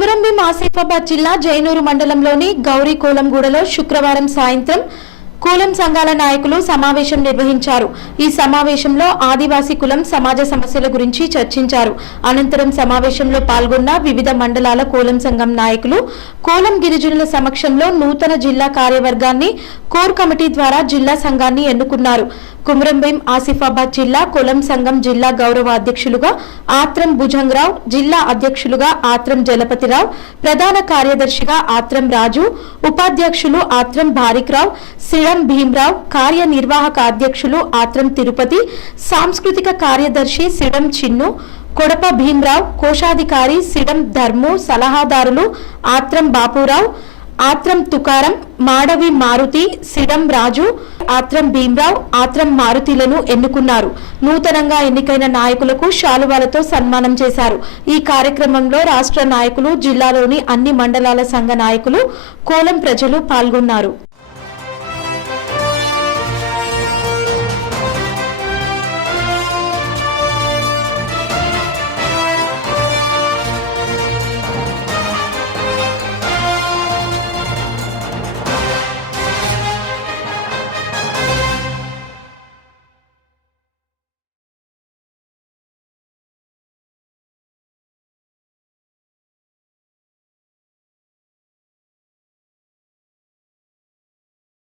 కొమరంభీం ఆసిఫాబాద్ జిల్లా జైనూరు మండలంలోని గౌరీకోలంగూడలో శుక్రవారం సాయంత్రం కులం సంఘాల నాయకులు సమావేశం నిర్వహించారు। ఈ సమావేశంలో ఆదివాసీ కులం సమాజ సమస్యల గురించి చర్చించారు। అనంతరం సమావేశంలో పాల్గొన్న వివిధ మండలాల కులం సంఘం నాయకులు కులం గిరిజనుల సమక్షంలో నూతన జిల్లా కార్యవర్గాన్ని కోర్ కమిటీ ద్వారా జిల్లా సంఘాన్ని ఎన్నుకున్నారు। కొమరంభీం ఆసిఫాబాద్ జిల్లా కులం సంఘం జిల్లా గౌరవ అధ్యక్షులుగా ఆత్రం భుజంగరావు, జిల్లా అధ్యక్షులుగా ఆత్రం జలపతిరావు, ప్రధాన కార్యదర్శిగా ఆత్రం రాజు, ఉపాధ్యక్షులు ఆత్రం భారిక్రావు, సిడం భీమరావు, కార్యనిర్వాహక అధ్యక్షులు ఆత్రం తిరుపతి, సాంస్కృతిక కార్యదర్శి సిడం చిన్ను, కొడప భీమరావు, కోశాధికారి సిడం ధర్ము, సలహాదారులు ఆత్రం బాపురావు, ఆత్రం తుకారం, మాడవి మారుతి, సిడం రాజు, ఆత్రం భీమరావు, ఆత్రం మారుతిలను ఎన్నుకున్నారు। నూతనంగా ఎన్నికైన నాయకులకు శాలువాలతో సన్మానం చేశారు। ఈ కార్యక్రమంలో రాష్ట్ర నాయకులు, జిల్లాలోని అన్ని మండలాల సంఘ నాయకులు, కోలం ప్రజలు పాల్గొన్నారు।